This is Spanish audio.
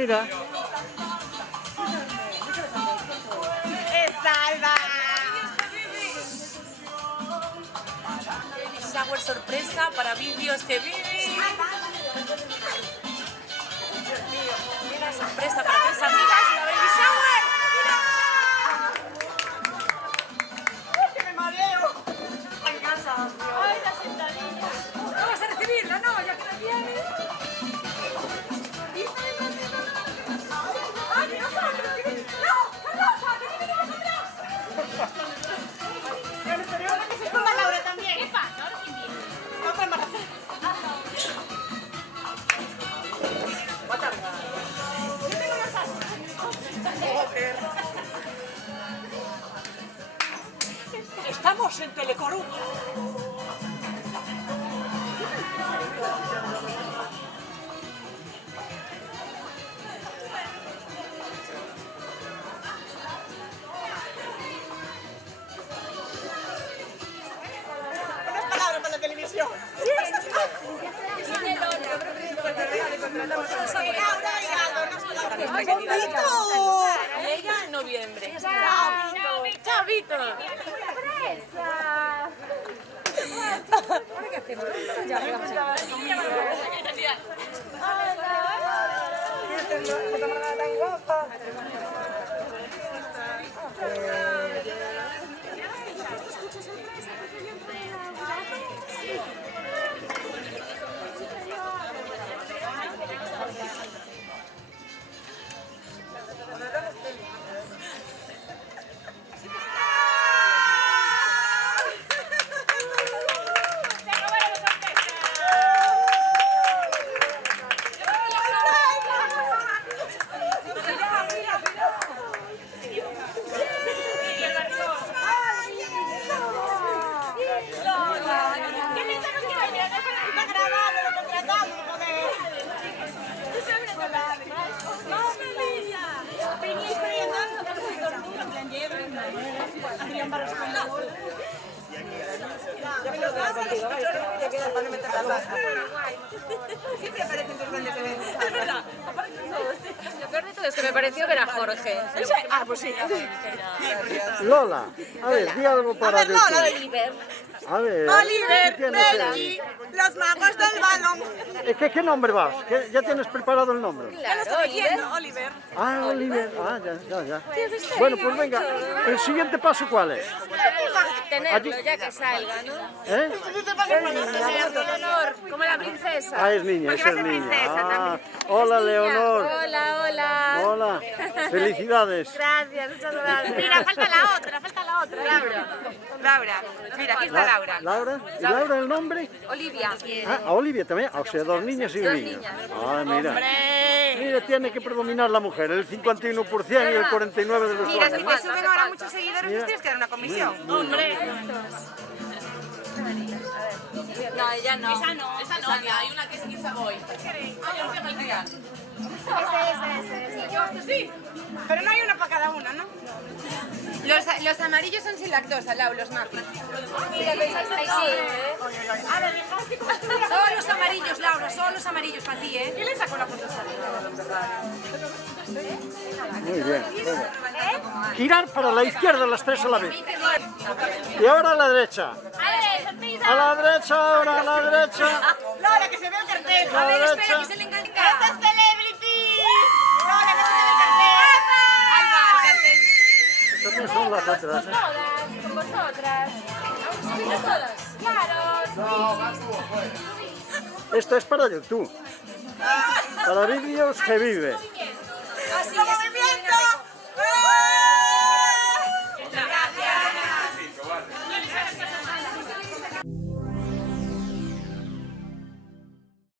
Mira. ¡Es Salva! Baby shower sorpresa para vídeos que viví. Mira, sorpresa para 3 amigas y la baby shower. ¡Mira! ¡Que me mareo! ¡Ay, casa! ¡Ay, la sentadilla! ¿No vas a recibirla? No, ya que no viene. ¡Ay, que no se va a recibir! ¡No! ¡Carlota! ¡Que viene vosotras! Que se esconda Laura también. ¿Qué pasa? ¿Ahora quién viene? No puede embarazar. Estamos en Telecoruña. Unas palabras para la televisión. Viene el otro. Laura y Aldo, unas palabras. ¡Ay, bonito! Y ella en noviembre. ¡Chavito! ¿Ahora qué hacemos? Ya, vamos a Tan guapa. Siempre aparecen tus grandes eventos. Es verdad, aparecen todos. Lo peor de todo es que me pareció ver a Jorge. Ah, pues sí. Lola, a ver, di algo para ver, Lola, Oliver. A ver. Oliver, ¿qué tienes ahí? Benji, los magos del balón. ¿Qué nombre vas? ¿Ya tienes preparado el nombre? Ya lo estoy diciendo, Oliver. Ah, Oliver. Ah, ya. Bueno, pues venga, ¿el siguiente paso cuál es? Tenerlo ya que salga, ¿no? ¿Eh? Leonor, como la princesa. Ah, es niña, esa es niña. Ah, hola, Leonor. Hola. Hola. Felicidades. Gracias, muchas gracias. Mira, falta la otra. Laura. Mira, aquí está Laura. ¿Laura? ¿Y Laura el nombre? Olivia. Ah, a Olivia también. O sea, 2 niñas y un niño. Ah, mira. ¡Hombre! Mira, tiene que predominar la mujer, el 51% y el 49% de los Mira, si hombres. te suben ahora muchos seguidores, pues tienes que dar una comisión. Hombre. No, ella no. Esa no, hay una que es Isa Boy. Ah, yo empiezo a criar. Ese. Sí. Pero no hay una para cada una, ¿no? Los amarillos son sin lactosa, Lau, los muffins. Mira, pensáis ahí sí, ¿eh? A ver, dejaste como Solo los amarillos, Laura, solo los amarillos para ti, ¿eh? ¿Quién le sacó la foto? Muy bien. Venga. Girar para la izquierda las 3 a la vez. Y ahora a la derecha. A la derecha, ahora a la derecha. Lola, que se ve el cartel. A la Espera, derecha. que se le engancha. ¡Esta es Celebrity! Lola, que se ve el cartel. Alba, el cartel. También son las otras. Con vosotras. ¿Subimos todas? Claro. Esto es para YouTube. Para vídeos que vive. Así es.